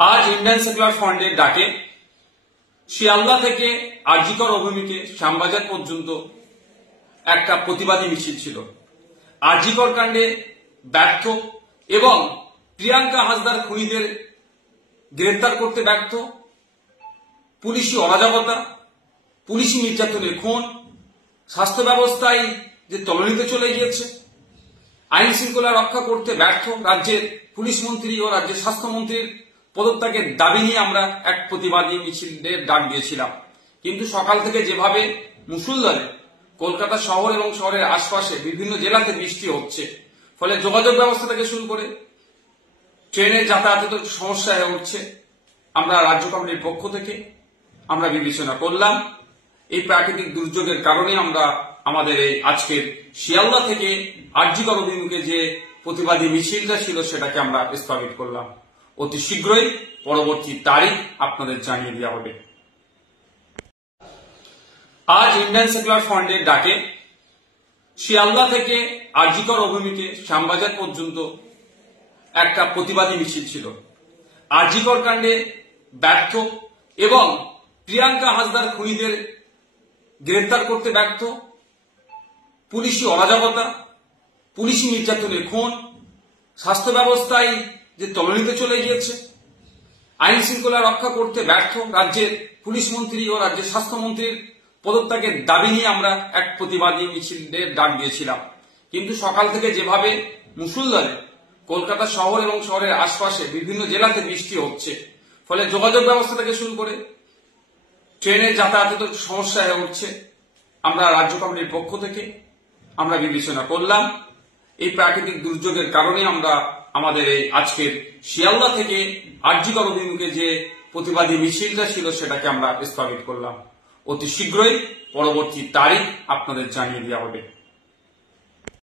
আজ Indian secular ফ্রন্টের ডাকে শিয়ালদা থেকে আরজিকর অভিমুখে শ্যামবাজার পর্যন্ত একটা প্রতিবাদী মিছিল ছিল। আরজিকর কাণ্ডে ব্যর্থ এবং প্রিয়াঙ্কা হাসদার খুনিদের গ্রেফতার করতে ব্যর্থ, পুলিশি অরাজকতা, পুলিশি নির্যাতনের খুন, স্বাস্থ্য ব্যবস্থায় যে তলানিতে চলে গিয়েছে, আইন শৃঙ্খলা রক্ষা করতে ব্যর্থ রাজ্যের পুলিশ মন্ত্রী ও রাজ্যের স্বাস্থ্যমন্ত্রীর পদত্যাগের দাবি নিয়ে আমরা এক প্রতিবাদী মিছিলের ডাক দিয়েছিলাম। কিন্তু সকাল থেকে যেভাবে মুষলধারে কলকাতা শহর এবং শহরের আশপাশে বিভিন্ন জেলাতে বৃষ্টি হচ্ছে, ফলে যোগাযোগ ব্যবস্থা থেকে শুরু করে ট্রেনের যাতায়াতে সমস্যা হয়ে উঠছে, আমরা রাজ্য কমিটির পক্ষ থেকে আমরা বিবেচনা করলাম এই প্রাকৃতিক দুর্যোগের কারণে আমরা আমাদের এই আজকের শিয়ালদা থেকে আরজিকর অভিমুখে যে প্রতিবাদী মিছিলটা ছিল সেটাকে আমরা স্থগিত করলাম। অতি শীঘ্রই পরবর্তী তারিখ আপনাদের জানিয়ে দেওয়া হবে। আজ ইন্ডিয়ান সেকুলার ফ্রন্টের ডাকে শিয়ালদা থেকে আরজিকর অভিমুখে শ্যামবাজার পর্যন্ত একটা প্রতিবাদী মিছিল ছিল। আরজিকর কাণ্ডে ব্যর্থ এবং প্রিয়াঙ্কা হাসদার খুনিদের গ্রেফতার করতে ব্যর্থ, পুলিশি অরাজকতা, পুলিশি নির্যাতনের খুন, স্বাস্থ্য ব্যবস্থায় যে তলানিতে চলে গিয়েছে, আইন শৃঙ্খলা রক্ষা করতে ব্যর্থ রাজ্যের পুলিশ মন্ত্রী ও রাজ্যের স্বাস্থ্যমন্ত্রীর পদত্যাগের দাবি নিয়ে আমরা এক প্রতিবাদী মিছিলের ডাক দিয়েছিলাম। কিন্তু সকাল থেকে যেভাবে মুষলধারে কলকাতা শহর এবং শহরের আশপাশে বিভিন্ন জেলাতে বৃষ্টি হচ্ছে, ফলে যোগাযোগ ব্যবস্থা থেকে শুরু করে ট্রেনের যাতায়াতে সমস্যা হয়ে উঠছে, আমরা রাজ্য কমিটির পক্ষ থেকে আমরা বিবেচনা করলাম এই প্রাকৃতিক দুর্যোগের কারণে আমরা আমাদের এই আজকের শিয়ালদা থেকে আরজিকর অভিমুখে যে প্রতিবাদী মিছিলটা ছিল সেটাকে আমরা স্থগিত করলাম। অতি শীঘ্রই পরবর্তী তারিখ আপনাদের জানিয়ে দেওয়া হবে।